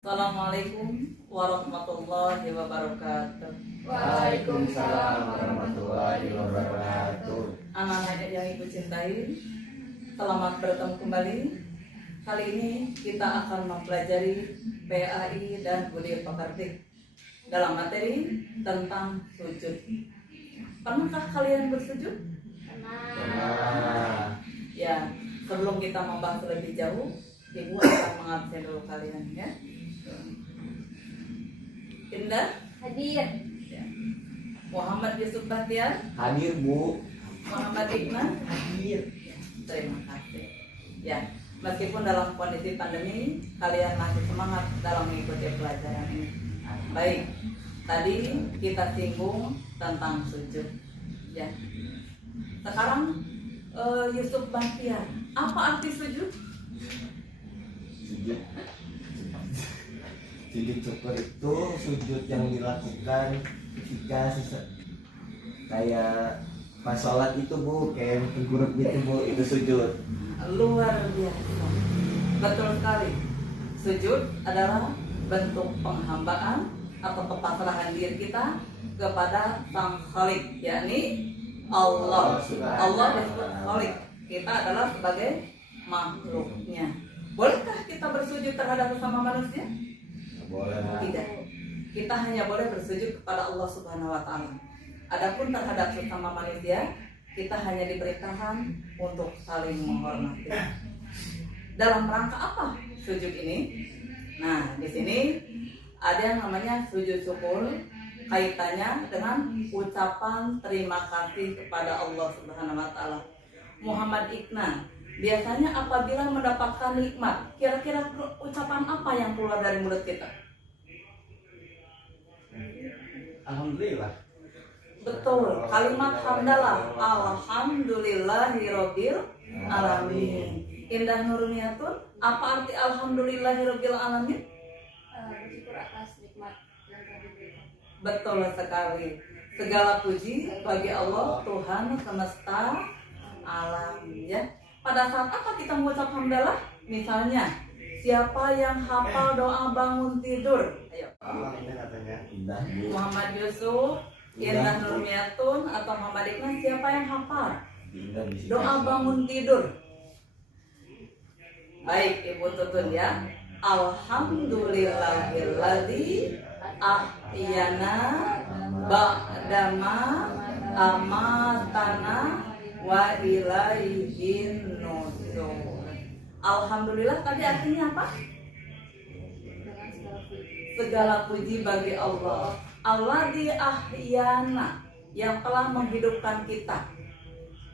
Assalamualaikum warahmatullahi wabarakatuh. Waalaikumsalam warahmatullahi wabarakatuh. Anak-anak yang ibu cintai, selamat bertemu kembali. Kali ini kita akan mempelajari PAI dan Budi Pekerti dalam materi tentang sujud. Pernahkah kalian bersujud? Pernah. Ya, sebelum kita membahas lebih jauh, ibu akan mengabsen dulu kalian ya. Indah Hadir. ya. Muhammad Yusuf Bahtiar, Hadir, Bu. Muhammad Iqnan. Hadir. Terima kasih. Ya, meskipun dalam kondisi pandemi, kalian masih semangat dalam mengikuti pelajaran ini. Baik, tadi kita singgung tentang sujud. Ya, sekarang Yusuf Bahtiar, apa arti sujud? Sujud. Sujud syukur itu sujud yang dilakukan ketika kayak pas sholat itu, Bu, kayak tengkurap gitu, Bu, itu sujud. Luar biasa. Betul sekali. Sujud adalah bentuk penghambaan atau kepasrahan diri kita kepada Sang Khalik, yakni Allah. Allah disebut Khalik. Kita adalah sebagai makhluknya. Bolehkah kita bersujud terhadap sesama manusia? Boleh. Tidak. Kita hanya boleh bersujud kepada Allah Subhanahu wa taala. Adapun terhadap sesama manusia, kita hanya diperintahkan untuk saling menghormati. Dalam rangka apa sujud ini? Nah, di sini ada yang namanya sujud syukur, kaitannya dengan ucapan terima kasih kepada Allah Subhanahu wa taala. Muhammad Iqnan, biasanya apabila mendapatkan nikmat, kira-kira ucapan apa yang keluar dari mulut kita? Alhamdulillah. Betul, kalimat hamdalah, alhamdulillahirabbil alamin. Indah Nurniatun, apa arti alhamdulillahirabbil alamin? Bersyukur atas nikmat yang telah diberikan. Betul sekali. Segala puji bagi Allah, Tuhan semesta alam, ya. Pada saat apa kita mengucap hamdalah? Misalnya, siapa yang hafal doa bangun tidur? Ayo. Ini katanya indah, Bu. Muhammad Yusuf, Indah Nurmiatun, atau Muhammad Iqnan, siapa yang hafal Indah di sini. doa bangun tidur? Baik, Ibu tutun ya. Alhamdulillahilladzi ahyana ba'dama amatana wa ilaihin nusyur. Alhamdulillah tadi artinya apa? Dengan segala puji. Segala puji bagi Allah. Alladzi ahyana, yang telah menghidupkan kita.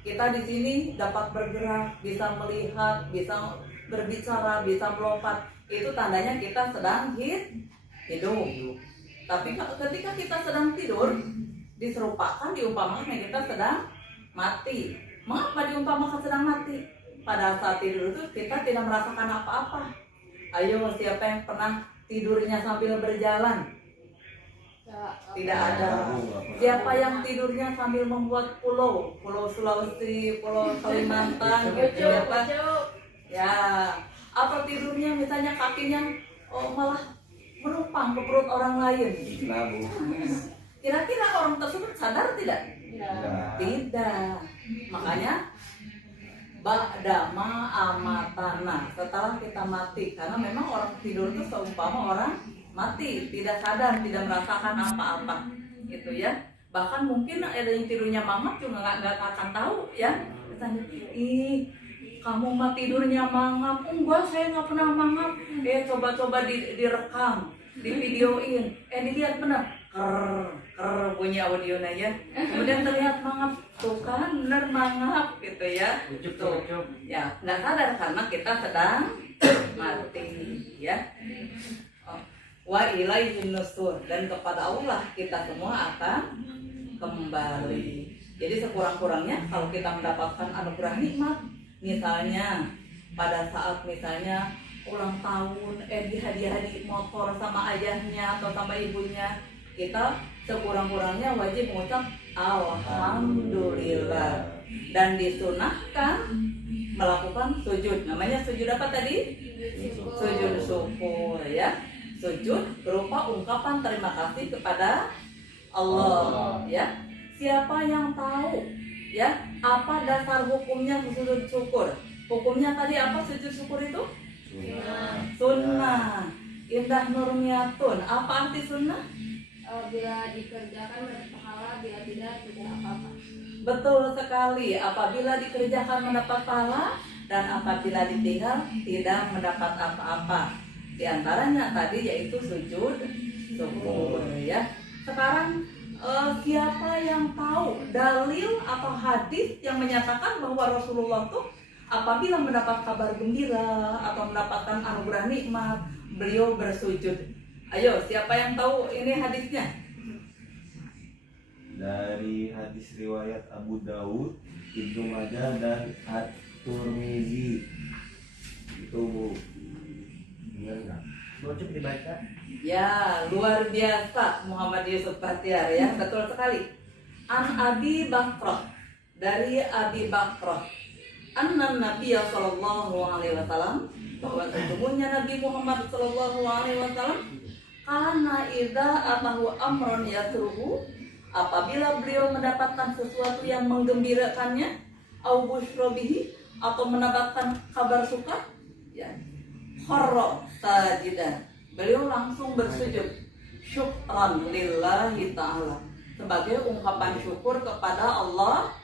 Kita di sini dapat bergerak, bisa melihat, bisa berbicara, bisa melompat. Itu tandanya kita sedang hidup. Tapi ketika kita sedang tidur, diserupakan, diumpamakan kita sedang mati. Mengapa diumpamakan sedang mati? Pada saat tidur itu kita tidak merasakan apa-apa. Ayo, siapa yang pernah tidurnya sambil berjalan? Tidak ada. Siapa yang tidurnya sambil membuat pulau? Pulau Sulawesi, Pulau Kalimantan, gitu ya Pak? Ya, atau tidurnya misalnya kakinya malah menumpang ke perut orang lain. Nah, Bu. Kira-kira orang tersebut sadar tidak? Indah. Tidak. Makanya ba'dama amatana, setelah kita mati, karena memang orang tidur itu seumpama orang mati, tidak sadar, tidak merasakan apa-apa, gitu ya. Bahkan mungkin ada yang tidurnya mangap juga nggak akan tahu ya. Misalnya, ih kamu mah tidurnya mangap. Enggak, saya nggak pernah mangap. Coba-coba direkam, divideoin, dilihat benar, ker bunyi audionya ya. Kemudian terlihat mangap, tuh kan benar mangap gitu ya. Tuh ya, nggak sadar karena kita sedang mati ya. Wa ilaihin nusur, dan kepada Allah kita semua akan kembali. Jadi sekurang-kurangnya kalau kita mendapatkan anugerah nikmat, misalnya pada saat misalnya ulang tahun, dihadiahi motor sama ayahnya atau sama ibunya, kita sekurang-kurangnya wajib mengucap alhamdulillah, dan disunahkan melakukan sujud. Namanya sujud apa tadi? Sujud syukur ya. sujud berupa ungkapan terima kasih kepada Allah, ya. Siapa yang tahu ya apa dasar hukumnya sujud syukur? Hukumnya tadi apa sujud syukur itu? Sunnah. Indah Nurmiatun. Apa arti sunnah? Bila dikerjakan mendapat pahala, bila tidak apa-apa. Betul sekali. Apabila dikerjakan mendapat pahala dan apabila ditinggal tidak mendapat apa-apa. Di antaranya tadi yaitu sujud syukur, ya. Sekarang siapa yang tahu dalil atau hadis yang menyatakan bahwa Rasulullah tuh apabila mendapat kabar gembira atau mendapatkan anugerah nikmat, beliau bersujud. Ayo, siapa yang tahu ini hadisnya? Dari hadis riwayat Abu Daud, Ibnu Majah dan At-Tirmizi. Itu Bu. Benar nggak? Coba dibaca. Ya, luar biasa Muhammad Yusuf Bahtiar, ya, betul sekali. An Abi Bakrah, dari Abi Bakrah, anna Nabi sallallahu alaihi wasallam, bahwa sesungguhnya Nabi Muhammad sallallahu alaihi wasallam kana idza atahu amrun yasruhu, apabila beliau mendapatkan sesuatu yang menggembirakannya, au busyrobihi, atau mendapatkan kabar suka, ya, kharra sajidan, beliau langsung bersujud syukran lillahi ta'ala, sebagai ungkapan syukur kepada Allah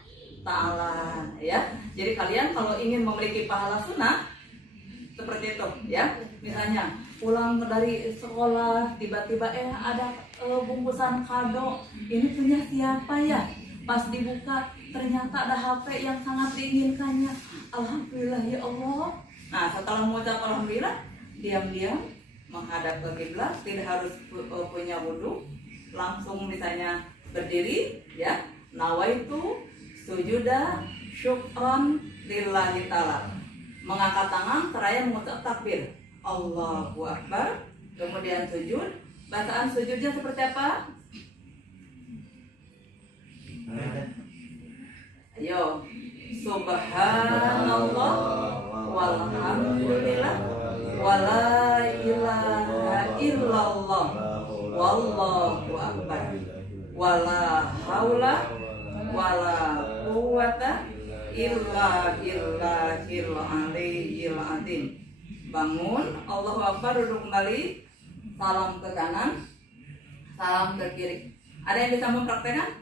Ta'ala, ya. Jadi kalian kalau ingin memiliki pahala sunnah seperti itu, ya. Misalnya pulang dari sekolah tiba-tiba ada bungkusan kado, ini punya siapa ya? Pas dibuka ternyata ada HP yang sangat diinginkannya. Alhamdulillah ya Allah. Nah, setelah mengucap alhamdulillah, diam-diam menghadap ke kiblat, tidak harus punya wudu, langsung misalnya berdiri, ya. Nawaitu sujuda syukran lillahi ta'ala, mengangkat tangan seraya mengucap takbir Allahu Akbar, kemudian sujud. Bacaan sujudnya seperti apa? Ayo, subhanallah walhamdulillah wala ilaha illallah wallahu akbar wala haula wala quwata illa billahil aliyyil azim. Bangun, Allahu Akbar, duduk kembali, salam ke kanan, salam ke kiri. Ada yang bisa mempraktekkan?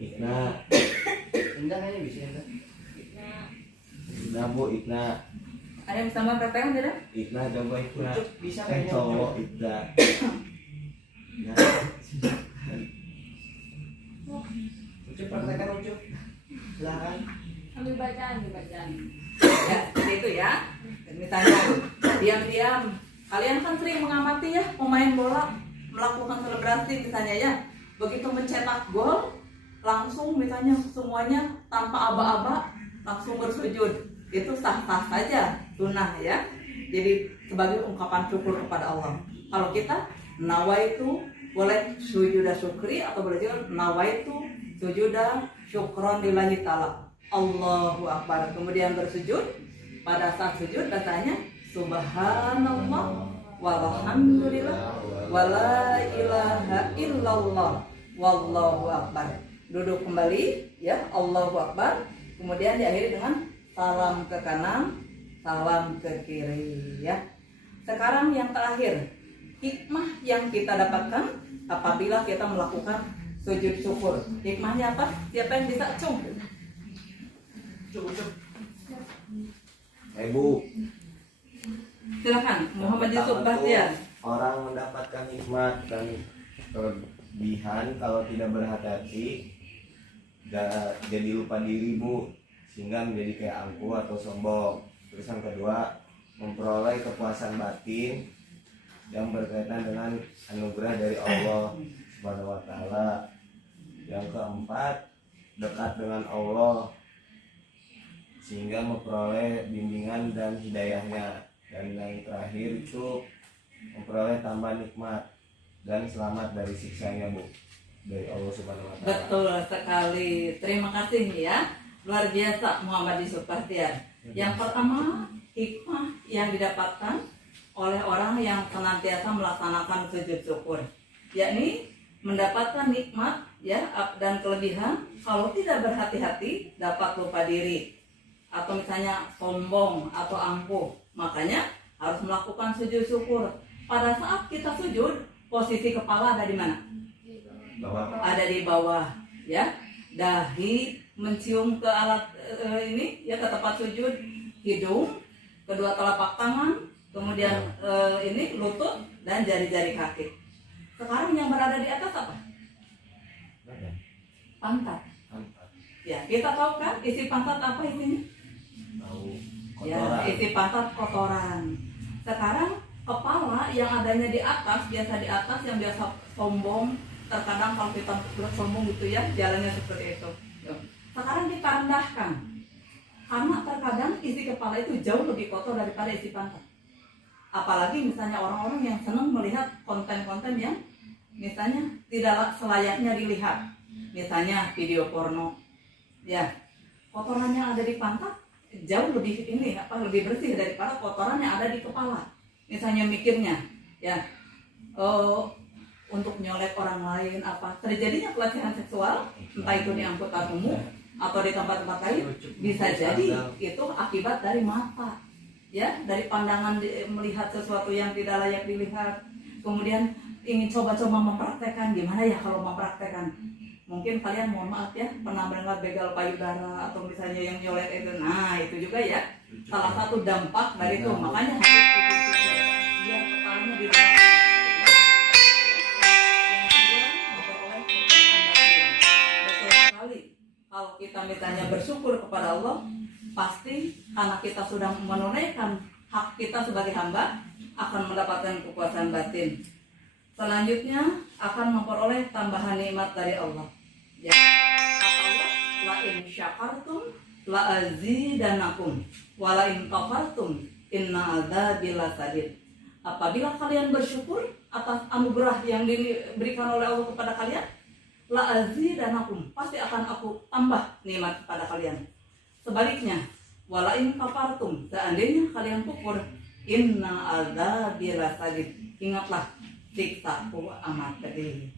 Ikna. Indah kayaknya bisa ya. Ikna Bu, Ikna. Ada yang bisa mempraktekkan tidak? Ikna coba Ikna. Bisa Kan kayaknya. cowok Ikna. Ya. Ucup praktekkan Ucup. Silakan. Ambil bacaan. Ya, seperti itu ya. Misalnya diam-diam, kalian kan sering mengamati ya pemain bola melakukan selebrasi misalnya ya. Begitu mencetak gol, langsung misalnya semuanya tanpa aba-aba langsung bersujud. Itu sah-sah saja, sunnah ya. Jadi sebagai ungkapan syukur kepada Allah. Kalau kita nawaitu, boleh sujuda syukri atau boleh juga nawaitu sujuda syukron lillahi ta'ala, Allahu Akbar, kemudian bersujud. Pada saat sujud katanya subhanallah walhamdulillah wala ilaha illallah wallahu akbar. Duduk kembali ya, Allahu Akbar, kemudian diakhiri dengan salam ke kanan, salam ke kiri ya. Sekarang yang terakhir, hikmah yang kita dapatkan apabila kita melakukan sujud syukur. Hikmahnya apa? Siapa yang bisa cung? Ucup. Bu. Silakan, Muhammad Yusuf Bahtiar. Orang mendapatkan hikmat dan kelebihan kalau tidak berhati-hati, jadi lupa diri Bu, sehingga menjadi kayak angkuh atau sombong. Terus yang kedua, memperoleh kepuasan batin yang berkaitan dengan anugerah dari Allah Subhanahu wa Ta'ala. Yang keempat, dekat dengan Allah sehingga memperoleh bimbingan dan hidayahnya. Dan yang terakhir itu memperoleh tambahan nikmat dan selamat dari siksanya Bu, dari Allah Subhanahu wa Ta'ala. Betul sekali. Terima kasih nih ya. Luar biasa Muhammad Yusuf Bahtiar. Yang pertama, hikmah yang didapatkan oleh orang yang senantiasa melaksanakan sujud syukur, yakni mendapatkan nikmat ya dan kelebihan. Kalau tidak berhati-hati dapat lupa diri atau misalnya sombong atau angkuh, makanya harus melakukan sujud syukur. Pada saat kita sujud, posisi kepala ada di mana? Bahwa Ada di bawah ya, dahi mencium ke alat ini ya, ke tempat sujud, hidung, kedua telapak tangan, kemudian ini lutut dan jari-jari kaki. Sekarang yang berada di atas apa? Pantat. Ya, kita tahu kan isi pantat apa isinya? tahu Ya, kotoran. isi pantat kotoran. Sekarang kepala yang adanya di atas, biasa di atas, yang biasa sombong, terkadang kalau kita sombong gitu ya, jalannya seperti itu. Sekarang kita rendahkan, karena terkadang isi kepala itu jauh lebih kotor daripada isi pantat. Apalagi misalnya orang-orang yang senang melihat konten-konten yang misalnya tidak selayaknya dilihat, misalnya video porno, ya kotorannya ada di pantat jauh lebih lebih bersih daripada kotoran yang ada di kepala. Misalnya mikirnya, ya untuk nyolek orang lain, apa terjadinya pelecehan seksual, entah itu di angkutan umum atau di tempat-tempat lain, bisa jadi itu akibat dari mata, ya, dari pandangan melihat sesuatu yang tidak layak dilihat. Kemudian ingin coba-coba mempraktekkan, gimana ya kalau mempraktekkan? Mungkin kalian mohon maaf ya pernah mendengar begal payudara atau misalnya yang nyolek itu. Nah itu juga ya salah satu dampak dari itu. Makanya harus biar kepalanya di bawah. Yang kedua, memperoleh kekuatan batin. Betul sekali. Kalau kita misalnya bersyukur kepada Allah, pasti karena kita sudah menunaikan hak kita sebagai hamba, akan mendapatkan kekuasaan batin. Selanjutnya akan memperoleh tambahan nikmat dari Allah. Ya, kata Allah, la in syakartum la azidanakum wa la in kafartum inna adzabi lasadid. Apabila kalian bersyukur atas anugerah yang diberikan oleh Allah kepada kalian, la azidanakum, pasti akan aku tambah nikmat kepada kalian. Sebaliknya, wa la in kafartum, seandainya kalian kufur, inna adzabi lasadid. Ingatlah siksaku amat pedih.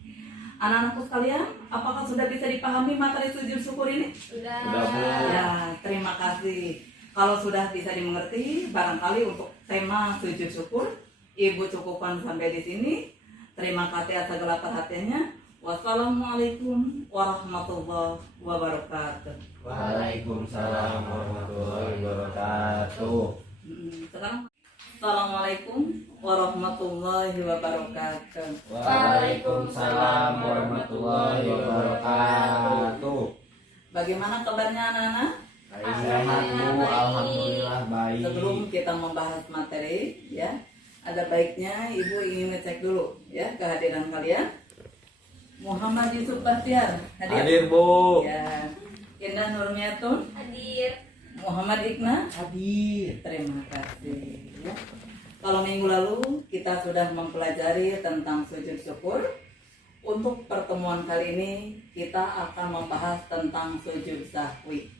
Anak-anakku sekalian, apakah sudah bisa dipahami materi sujud syukur ini? Sudah. Udah, Bu. Ya, terima kasih. Kalau sudah bisa dimengerti, barangkali untuk tema sujud syukur, Ibu cukupkan sampai di sini. Terima kasih atas segala perhatiannya. Wassalamualaikum warahmatullahi wabarakatuh. Waalaikumsalam warahmatullahi wabarakatuh. Sekarang Assalamualaikum warahmatullahi wabarakatuh. Waalaikumsalam warahmatullahi wabarakatuh. Bagaimana kabarnya anak-anak? Sehat, Bu. Alhamdulillah baik. Sebelum kita membahas materi, ya, ada baiknya Ibu ingin ngecek dulu ya kehadiran kalian. Muhammad Yusuf Bahtiar Hadir, Bu. Ya. Indah Nurmiatun, Hadir. Muhammad Ikna. Hadir. Terima kasih. Ya. Kalau minggu lalu kita sudah mempelajari tentang sujud syukur. Untuk pertemuan kali ini kita akan membahas tentang sujud sahwi.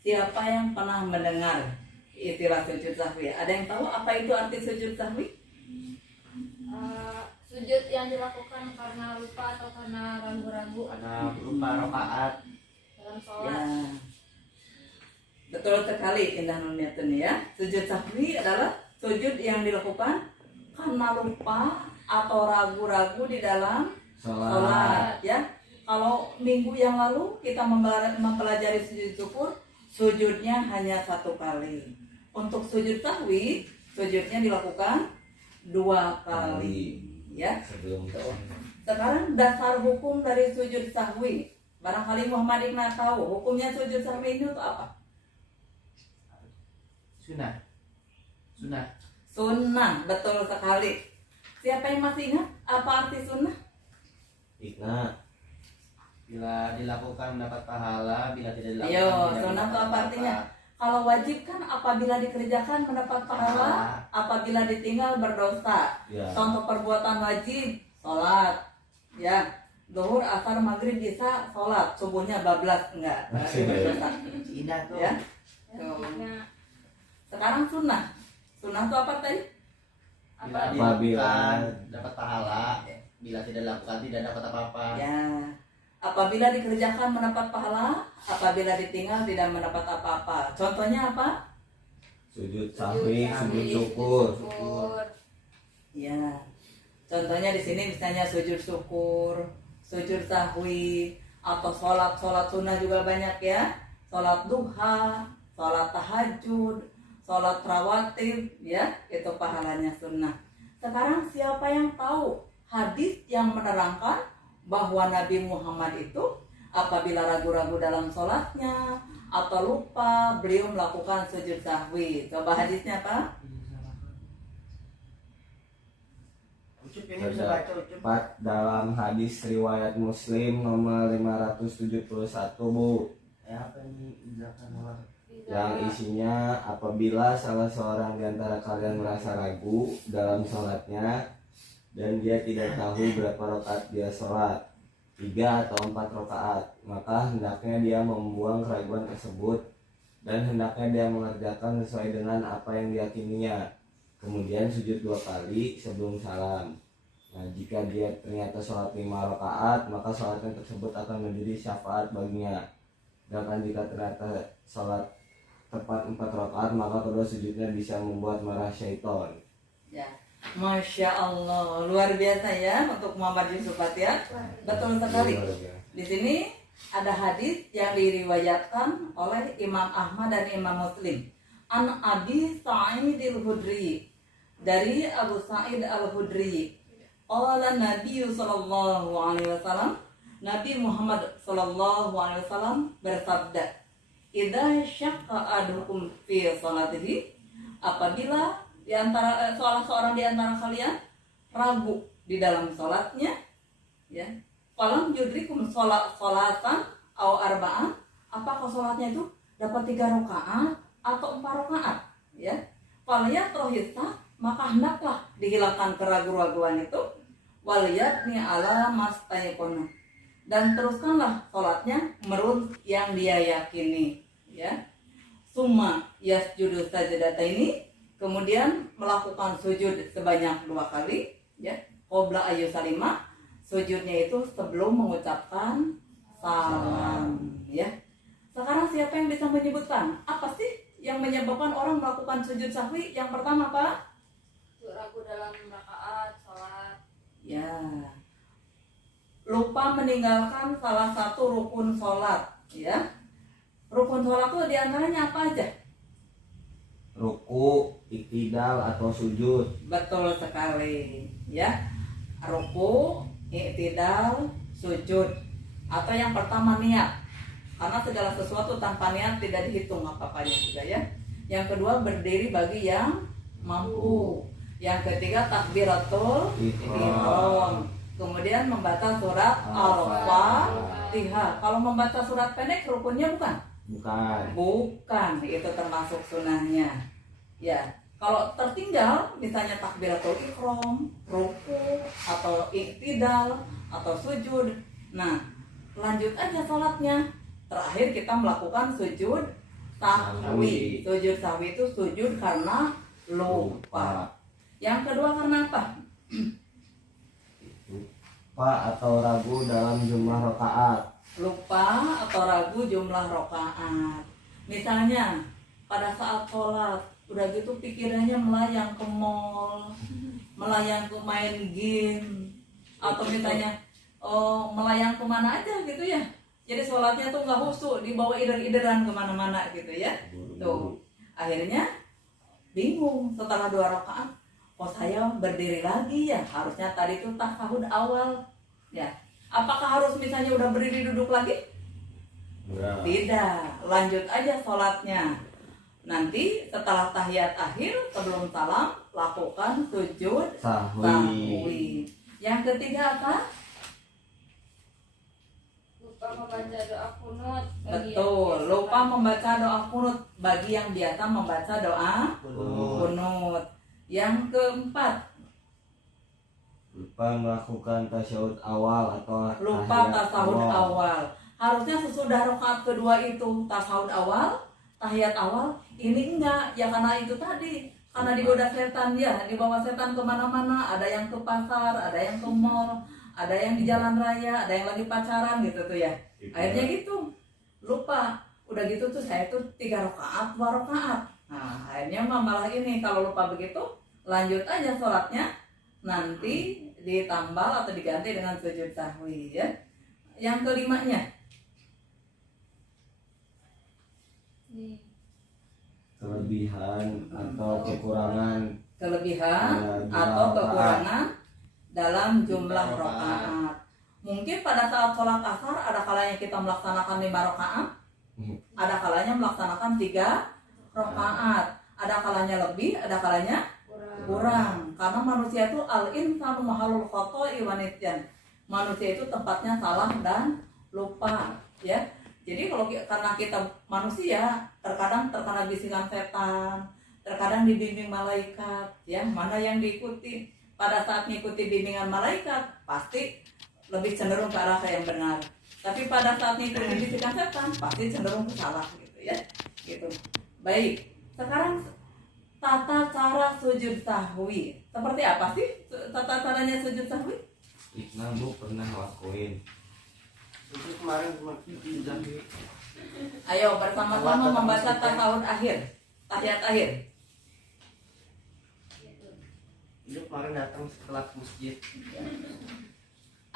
Siapa yang pernah mendengar istilah sujud sahwi? Ada yang tahu apa itu arti sujud sahwi? Sujud yang dilakukan karena lupa atau karena ragu-ragu Karena berupa rakaat. dalam Ya, sholat. betul sekali Indah Nurmiatun ya. Sujud sahwi adalah sujud yang dilakukan karena lupa atau ragu-ragu di dalam sholat ya. Kalau minggu yang lalu kita mempelajari sujud syukur, sujudnya hanya 1 kali. Untuk sujud sahwi, sujudnya dilakukan 2 kali ya. Sebelum Sekarang dasar hukum dari sujud sahwi. Barangkali Muhammad Ikna tahu hukumnya sujud sahwi itu apa? Sunnah. Sunnah. Sunnah, betul sekali. Siapa yang masih ingat apa arti sunnah? Ikna. Bila dilakukan mendapat pahala, bila tidak dilakukan Yo, tidak sunnah itu mendapat apa artinya? apa-apa. Kalau wajib kan apabila dikerjakan mendapat pahala, apabila ditinggal berdosa. Ya. Contoh perbuatan wajib, sholat, ya, zuhur, asar, maghrib bisa sholat, subuhnya bablas enggak berdosa, Indah tuh. ya. Nah, Sekarang sunnah, sunnah itu apa tadi? Apa? Bila Apabila dilakukan dapat pahala, bila tidak dilakukan tidak dapat apa-apa. Ya. Apabila dikerjakan mendapat pahala, apabila ditinggal tidak mendapat apa-apa. Contohnya apa? sujud sahwi, sujud syukur. Ya. Contohnya di sini misalnya sujud syukur, sujud sahwi, atau sholat sunnah juga banyak ya. Sholat duha, sholat tahajud, sholat rawatib, ya itu pahalanya sunnah. Sekarang siapa yang tahu hadis yang menerangkan bahwa Nabi Muhammad itu apabila ragu-ragu dalam sholatnya atau lupa, beliau melakukan sujud sahwi. Coba hadisnya apa? Terdapat dalam hadis riwayat Muslim nomor 571 Bu, Ya apa ini misalkan orang yang isinya apabila salah seorang di antara kalian merasa ragu dalam sholatnya dan dia tidak tahu berapa rakaat dia sholat, 3 atau 4 rakaat, maka hendaknya dia membuang keraguan tersebut dan hendaknya dia mengerjakan sesuai dengan apa yang diyakininya, kemudian sujud 2 kali sebelum salam. Nah, jika dia ternyata sholat 5 rakaat, maka sholatnya tersebut akan menjadi syafaat baginya. Sedangkan jika ternyata sholat tepat 4 rakaat, maka kedua sujudnya bisa membuat marah syaitan. Ya, Masya Allah, luar biasa ya untuk Muhammad Yusuf ya. Betul sekali. Di sini ada hadis yang diriwayatkan oleh Imam Ahmad dan Imam Muslim. An Abi Sa'id al-Khudri, dari Abu Sa'id al-Khudri. Qala Nabi sallallahu alaihi wasallam, Nabi Muhammad sallallahu alaihi wasallam bersabda, "Idza syaqqa ahadukum fi salatihi," apabila di antara salah seorang di antara kalian ragu di dalam salatnya, ya, falam yudrikum salatan au arba'an, apakah salatnya itu dapat 3 rakaat atau 4 rakaat, ya, falyatrohisa, maka hendaklah dihilangkan keraguan-raguan itu, waliyatni ala mastayqona, dan teruskanlah sholatnya menurut yang dia yakini, ya. Summa yasjudu sajadataini, kemudian melakukan sujud sebanyak 2 kali, ya. Qabla ayu salima, sujudnya itu sebelum mengucapkan salam, ya. Sekarang siapa yang bisa menyebutkan apa sih yang menyebabkan orang melakukan sujud sahwi? Yang pertama apa? Ragu dalam rakaat sholat. Ya, lupa meninggalkan salah satu rukun sholat, ya. Rukun sholat itu diantaranya apa aja? Ruku, iktidal atau sujud. Betul sekali, ya. Ruku, iktidal, sujud. Atau yang pertama niat, karena segala sesuatu tanpa niat tidak dihitung apa-apanya juga, ya. Yang kedua berdiri bagi yang mampu. Yang ketiga takbiratul ihram. Kemudian membaca surat Al-Fatihah. Kalau membaca surat pendek rukunnya bukan? Bukan, itu termasuk sunahnya. Ya, kalau tertinggal misalnya takbiratul ihram, ruku atau iktidal atau sujud. Nah, lanjut aja sholatnya. Terakhir kita melakukan sujud sahwi. Sujud sahwi itu sujud karena lupa. Yang kedua karena apa? Lupa atau ragu dalam jumlah rakaat. Lupa atau ragu jumlah rakaat. Misalnya pada saat sholat udah gitu pikirannya melayang ke mall, melayang ke main game, atau misalnya melayang kemana aja gitu ya. Jadi sholatnya tuh nggak khusyuk, dibawa ider-ideran kemana-mana gitu ya. Tuh akhirnya bingung setelah 2 rakaat. Oh, saya berdiri lagi ya, harusnya tadi itu tasyahud awal, ya. Apakah harus misalnya udah berdiri duduk lagi? Tidak, lanjut aja sholatnya. Nanti setelah tahiyat akhir sebelum salam lakukan sujud sahwi. Yang ketiga apa? Lupa membaca doa kunut. Betul, lupa membaca doa kunut bagi yang biasa membaca doa kunut. Yang keempat, lupa melakukan tasyahud awal atau lupa tasyahud awal. Harusnya sesudah rakaat kedua itu tasyahud awal, tahiyat awal. Ini enggak, ya karena itu tadi Karena digoda setan, ya, dibawa setan kemana-mana. Ada yang ke pasar, ada yang ke mall, ada yang di jalan raya, ada yang lagi pacaran gitu tuh ya. Akhirnya gitu, lupa. Udah gitu tuh saya tuh 3 rakaat, 2 rakaat. Nah akhirnya malah ini kalau lupa begitu, lanjut aja sholatnya. Nanti ditambal atau diganti dengan sujud sahwi ya. Yang kelimanya, kelebihan atau kekurangan kelebihan atau kekurangan dalam jumlah rakaat. Mungkin pada saat sholat asar ada kalanya kita melaksanakan 5 rakaat, ada kalanya melaksanakan 3 rakaat, ada kalanya lebih, ada kalanya kurang. Karena manusia itu al-insanu mahalul khoto'i wa nisyan. Manusia itu tempatnya salah dan lupa, ya. Jadi karena kita manusia, terkadang terkena bisikan setan, terkadang dibimbing malaikat, ya. Mana yang diikuti? Pada saat mengikuti bimbingan malaikat, pasti lebih cenderung ke arah yang benar. Tapi pada saat mengikuti bisikan setan, pasti cenderung ke salah, gitu ya. Gitu. Baik. Sekarang tata cara sujud sahwi. Seperti apa sih tata caranya sujud sahwi? Ikna Bu pernah lakuin. Itu kemarin cuma Ayo bersama-sama membaca tasawuf akhir, tahiyat akhir. itu kemarin datang setelah ke masjid.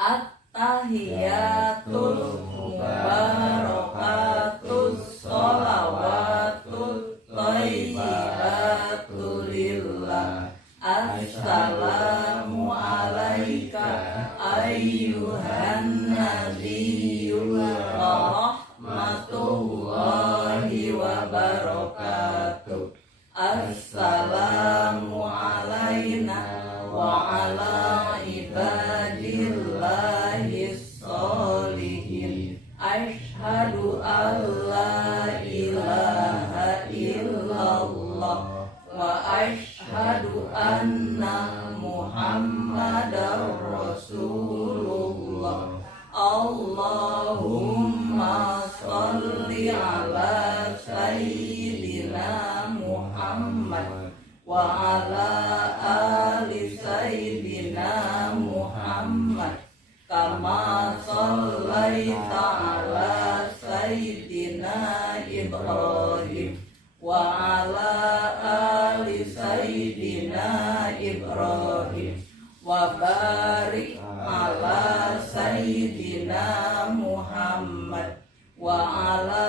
At-tahiyatul mubarakatus sholawatut thayyibatu lillah. Assalamu alaika ayyuhan nabiyyul rahmatullahi wa barakatuh. Assalamu alaina wa ala ibadillahi sholihin. Asyhadu an la ilaha illallah wa asyhadu anna muhammadar rasulullah. Allahumma sholli ala sayyidina Muhammad wa ala ali sayyidina Muhammad kama shallaita ala sayyidina Ibrahim wa ala ali sayyidina Ibrahim wa barik ala sayyidina Muhammad wa ala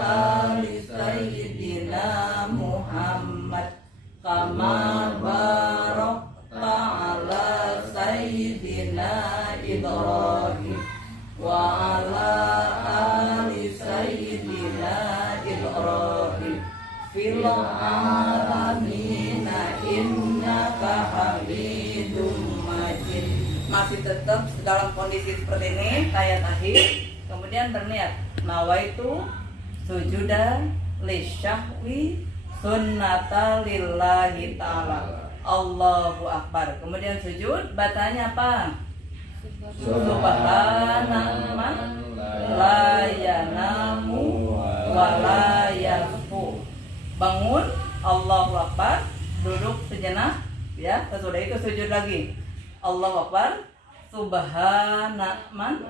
ali sayyidina Muhammad kama barakta ala sayyidina Ibrahim wa ala ali sayyidina Ibrahim fil alamin innaka hamidum majid. Masih tetap dalam kondisi seperti ini, tahiyat akhir, kemudian berniat nawaitu sujuda lisyahwi sunnata lillahi ta'ala. Allahu akbar. Kemudian sujud, bacanya apa? Subhana man la yanamu wa la yasfu. Bangun, Allahu akbar, duduk sejenak, ya. Sesudah itu sujud lagi. Allahu akbar, subhana man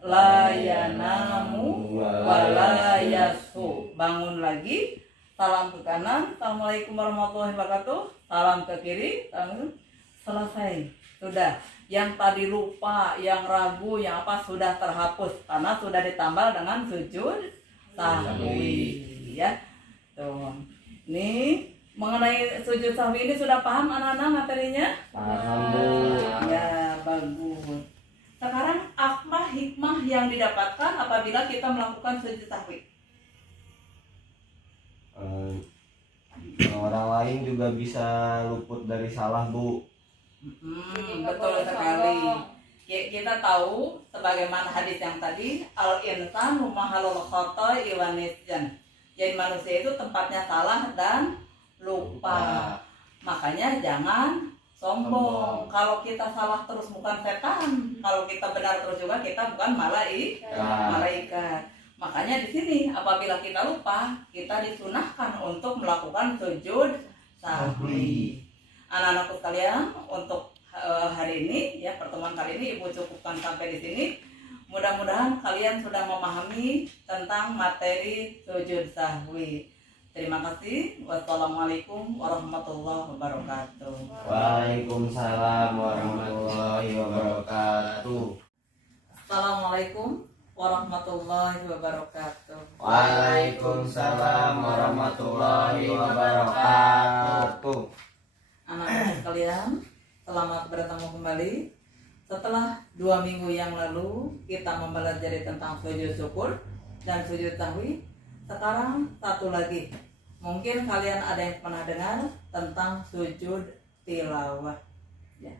la yanamu wa la yasfu. Bangun lagi, salam ke kanan, assalamualaikum warahmatullahi wabarakatuh, salam ke kiri, selesai. Sudah. Yang tadi lupa, yang ragu, yang apa sudah terhapus karena sudah ditambal dengan sujud sahwi, ya. Tuh. Ini mengenai sujud sahwi ini sudah paham anak-anak materinya? Paham. Ya, bagus. Sekarang apa hikmah yang didapatkan apabila kita melakukan sujud sahwi? Orang lain juga bisa luput dari salah Bu. Betul sekali. Kita tahu sebagaimana hadis yang tadi, al-insanu mahalul khoto'i wa nisyan. Jadi manusia itu tempatnya salah dan lupa. Makanya jangan sombong. Kalau kita salah terus bukan setan, kalau kita benar terus juga kita bukan malaikat. Makanya di sini apabila kita lupa, kita disunahkan untuk melakukan sujud sahwi. Anak-anakku sekalian, untuk hari ini ya, pertemuan kali ini Ibu cukupkan sampai di sini. Mudah-mudahan kalian sudah memahami tentang materi sujud sahwi. Terima kasih. Wassalamualaikum warahmatullahi wabarakatuh. Waalaikumsalam warahmatullahi wabarakatuh. Assalamualaikum warahmatullahi wabarakatuh. Waalaikumsalam warahmatullahi wabarakatuh. Anak-anak sekalian, selamat bertemu kembali. Setelah 2 minggu yang lalu kita mempelajari tentang sujud syukur dan sujud sahwi. Sekarang satu lagi. Mungkin kalian ada yang pernah dengar tentang sujud tilawah. Ya.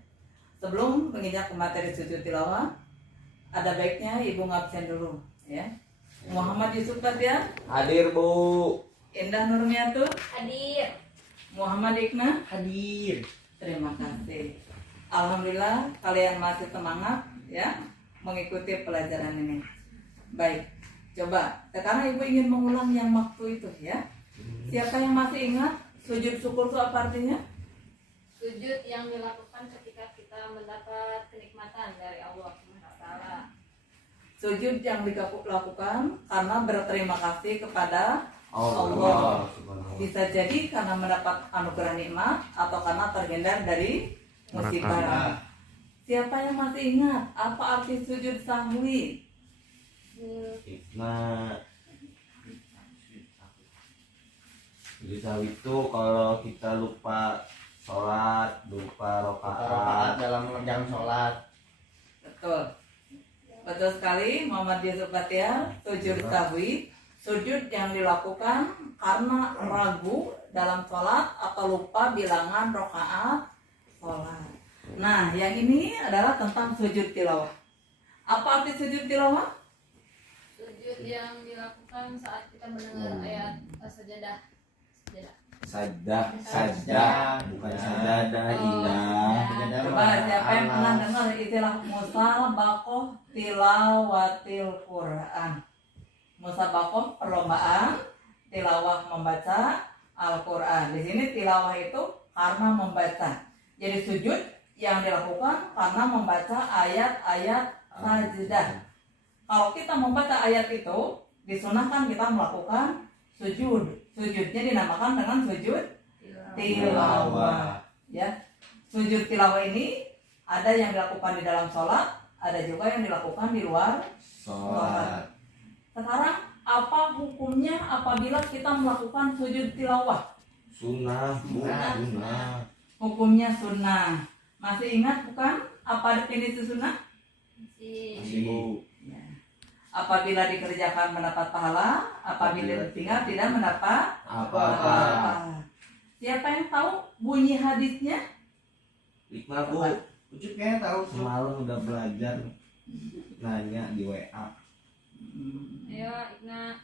Sebelum menginjak ke materi sujud tilawah, ada baiknya Ibu ngabsen dulu. Ya. Muhammad Yusuf Fatia, Hadir Bu. Indah Nurmiatul, Hadir. Muhammad Iqna. Hadir. Terima kasih. Alhamdulillah kalian masih semangat ya mengikuti pelajaran ini. Baik, coba sekarang Ibu ingin mengulang yang waktu itu ya. Siapa yang masih ingat sujud syukur itu apa artinya? Sujud yang dilakukan ketika kita mendapat kenikmatan dari Allah SWT. Sujud yang dilakukan karena berterima kasih kepada Allah. Bisa jadi karena mendapat anugerah nikmat atau karena terhindar dari musibah. Siapa yang masih ingat apa arti sujud sahwi? Nah, sujud sahwi itu kalau kita lupa sholat, lupa Rakaat rokaat. dalam mengerjakan sholat. Betul. Betul sekali Muhammad Yusuf Fatia. Sujud sahwi, sujud yang dilakukan karena ragu dalam sholat atau lupa bilangan rokaat sholat. Nah, yang ini adalah tentang sujud tilawah. Apa arti sujud tilawah? Sujud yang dilakukan saat kita mendengar ayat sajadah. Sajdah, bukan sajadah, indah. Coba siapa yang pernah dengar istilah musabaqah tilawatil Quran? Musabaqah perlombaan tilawah membaca Al-Quran. Di sini tilawah itu karena membaca. Jadi sujud yang dilakukan karena membaca ayat-ayat sajdah. Kalau kita membaca ayat itu, disunahkan kita melakukan sujud. Sujudnya dinamakan dengan sujud tilawah. Ya, sujud tilawah ini ada yang dilakukan di dalam sholat, ada juga yang dilakukan di luar sholat. Sekarang apa hukumnya apabila kita melakukan sujud tilawah? Sunnah, Bu. Sunnah. Hukumnya sunnah. Masih ingat bukan apa definisi sunnah? Masih, Bu. Ya. Apabila dikerjakan mendapat pahala, apabila ditinggal tidak mendapat Apa-apa. Siapa yang tahu bunyi hadisnya? Hikmah, Bu. Ucup kayaknya tahu. Semalam udah belajar nanya di WA. Ayo, Ikna.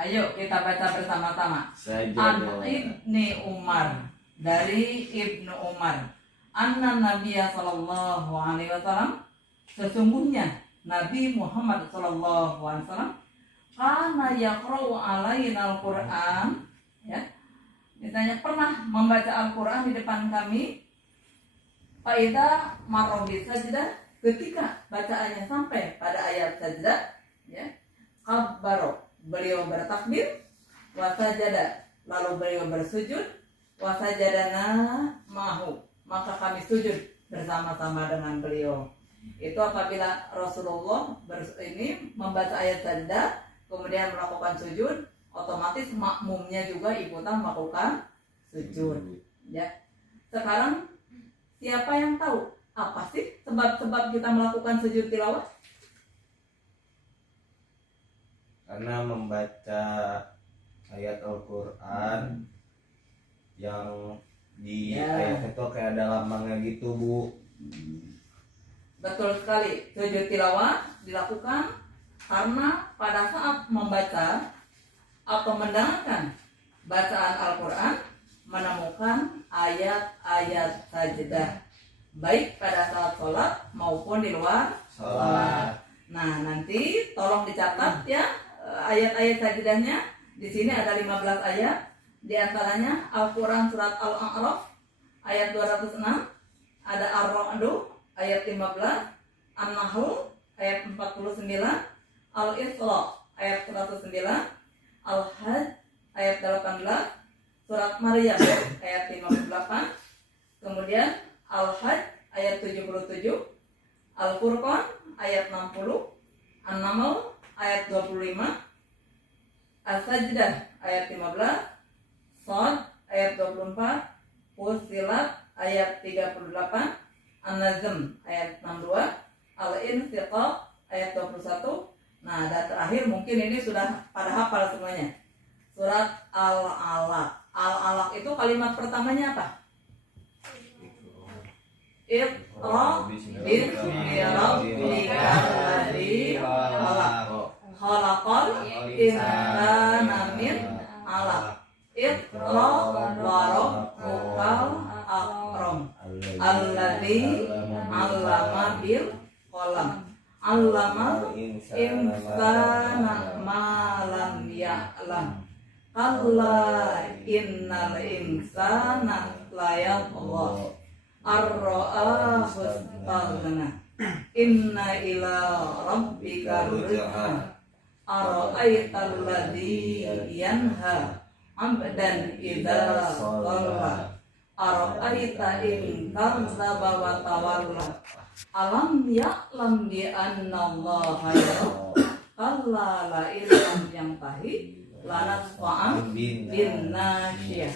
Ayo kita baca bersama-sama. An Sajadah. Ibni Umar, dari Ibnu Umar, anna Nabiya sallallahu alaihi wasallam, sesungguhnya Nabi Muhammad sallallahu alaihi wasallam kana yaqra'u alaina al-Qur'an, ya. Misalnya pernah membaca Al-Qur'an di depan kami. Faida marrobi sajdah, ketika bacaannya sampai pada ayat sajdah, ya, kabbaro, beliau bertakbir, wasajada, lalu beliau bersujud, wasajadana mahu, maka kami sujud bersama-sama dengan beliau. Itu apabila Rasulullah ini membaca ayat sajdah kemudian melakukan sujud, otomatis makmumnya juga ikutan melakukan sujud. Ya. Sekarang siapa yang tahu apa sih sebab-sebab kita melakukan sujud tilawah? Karena membaca ayat Al-Quran yang di ayat itu kayak ada lambangnya gitu, Bu. Betul sekali. Sujud tilawah dilakukan karena pada saat membaca atau mendengarkan bacaan Al-Quran menemukan ayat-ayat sajdah, baik pada saat sholat maupun di luar Sholat. Nah, nanti tolong dicatat ya ayat-ayat sajdahnya. Di sini ada 15 ayat. Di antaranya Al-Quran surat Al-A'raf ayat 206, ada Ar-Ra'du ayat 15, An-Nahl ayat 49, Al-Isra ayat 109, Al-Hajj ayat 18, surat Maryam ayat 58, kemudian Al-Hajj ayat 77, Al-Furqan ayat 60, An-Naml ayat 25, As-Sajdah ayat 15, Shad ayat 24, Fussilat ayat 38, An-Najm ayat 62, Al-Insyiqaq ayat 21. Nah, dan terakhir mungkin ini sudah pada hafal semuanya. Surat Al-Alaq. Al-Alaq itu kalimat pertamanya apa? Iqra bismi rabbikal ladzi khalaq. Khalaqal insana min 'alaq. Iqra wa rabbukal akram. Alladzi 'allama bil qalam. 'Allamal insana ma lam ya'lam. Kalla innal insana la yatgha ar-ra'ahu istaghna. Inna ila rabbika ruj'a. Ara'aital ladzi yanha 'abdan idza shalla. Ara'aita in kadzdzaba wa tawalla. Alam ya'lam bi anna Allaha yara. Kalla la illam yantahi lanasfa'an bin nasyiyah.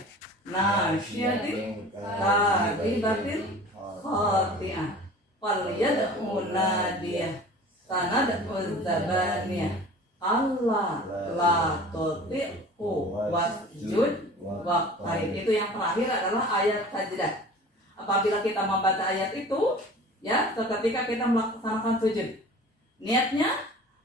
Nasyiyatin kadibatin khati'ah. Fal yad'u nadiyah. Sanad'u zabaniyah. Kalla la tuti'hu wasjud waqtarib. Itu yang terakhir adalah ayat sajdah. Apabila kita membaca ayat itu, ya, seketika kita melaksanakan sujud. Niatnya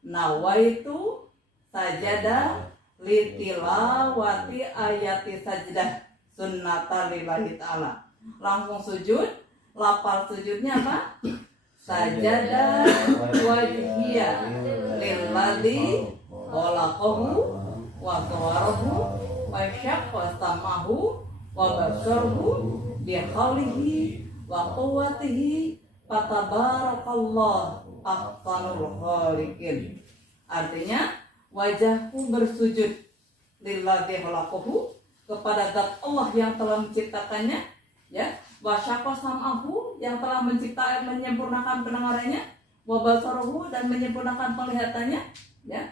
nawaitu sajada litilawati ayati sajdah sunnata lillahi ta'ala. Langsung sujud. Lafal sujudnya apa? Sajada wajhiya lilladzi khalaqahu wa sawwarahu wa syaqqa samahu wa basarahu bi haulihi wa quwwatihi fatabarakallahu ahsanul khaliqin. Artinya wajahku bersujud lilladzi khalaqahu, kepada zat Allah yang telah menciptakannya, ya, wa syaqqa sam'ahu yang telah menyempurnakan pendengarannya, wa basarahu dan menyempurnakan penglihatannya, ya.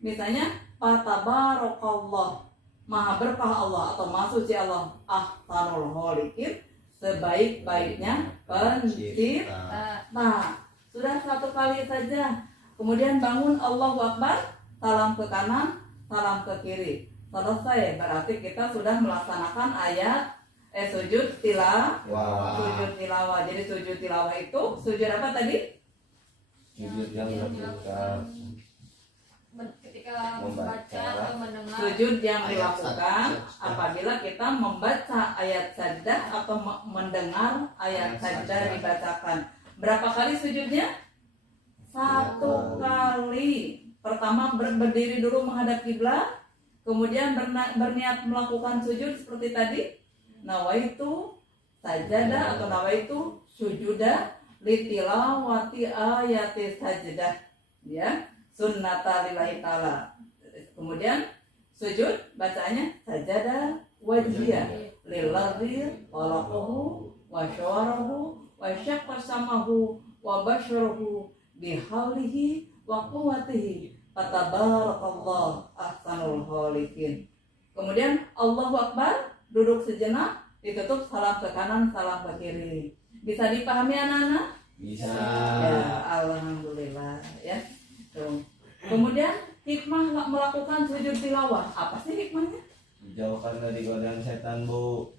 Misalnya fatabarakallah, maha berkah Allah atau maha suci Allah, ahsanul khaliqin, sebaik-baiknya pencipta. Nah, sudah satu kali saja. Kemudian bangun, Allahu Akbar, salam ke kanan, salam ke kiri. Selesai, berarti kita sudah melaksanakan ayat sujud tilawah. Sujud tilawah. Jadi sujud tilawah itu sujud apa tadi? Sujud yang dilakukan ketika membaca atau mendengar. Sujud yang dilakukan apabila kita membaca ayat sajdah atau mendengar ayat sajdah dibacakan. Berapa kali sujudnya? Satu kali. Pertama berdiri dulu menghadap kiblat, kemudian berniat melakukan sujud seperti tadi. Nawaitu sajada atau nawaitu sujuda litilawati ayati sajdah, ya, sunnata lillahi ta'ala. Kemudian sujud bacaannya sajada wajhiya lilladzi khalaqahu wa syawarahu wa syaqqa samahu wa basyarahu bihaulihi wa quwwatihi fatabarakallahu ahsanul khaliqin. Kemudian Allahu Akbar, duduk sejenak, ditutup, salam ke kanan, salam ke kiri. Bisa dipahami anak-anak? Bisa. Ya, alhamdulillah, ya. Tuh. Kemudian hikmah melakukan sujud tilawah. Apa sih hikmahnya? dijauhkan dari godaan setan, Bu.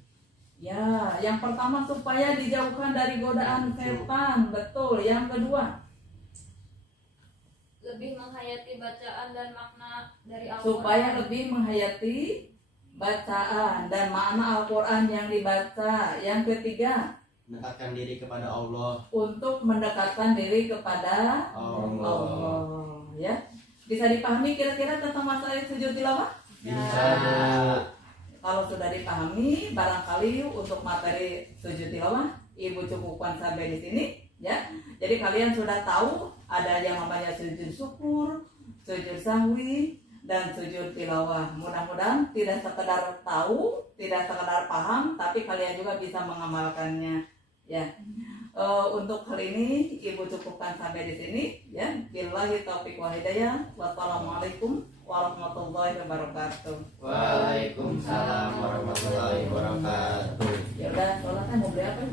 Ya, yang pertama supaya dijauhkan dari godaan setan, betul. Yang kedua, lebih menghayati bacaan dan makna dari Al-Quran. supaya lebih menghayati bacaan dan makna Al-Quran yang dibaca. Yang ketiga, mendekatkan diri kepada Allah. untuk mendekatkan diri kepada Allah. Allah. Ya, bisa dipahami kira-kira tentang masalah sujud tilawah? Bisa, Bu. Kalau sudah dipahami, barangkali untuk materi sujud tilawah Ibu cukupkan sampai di sini ya. Jadi kalian sudah tahu ada yang namanya sujud syukur, sujud sahwi, dan sujud tilawah. Mudah-mudahan tidak sekedar tahu, tidak sekedar paham, tapi kalian juga bisa mengamalkannya ya. Untuk kali ini Ibu cukupkan sampai di sini ya. Billahi taufiq wal hidayah. Wassalamualaikum warahmatullahi wabarakatuh. Waalaikumsalam warahmatullahi wabarakatuh. Ya udah, sholat kan mau beli apa?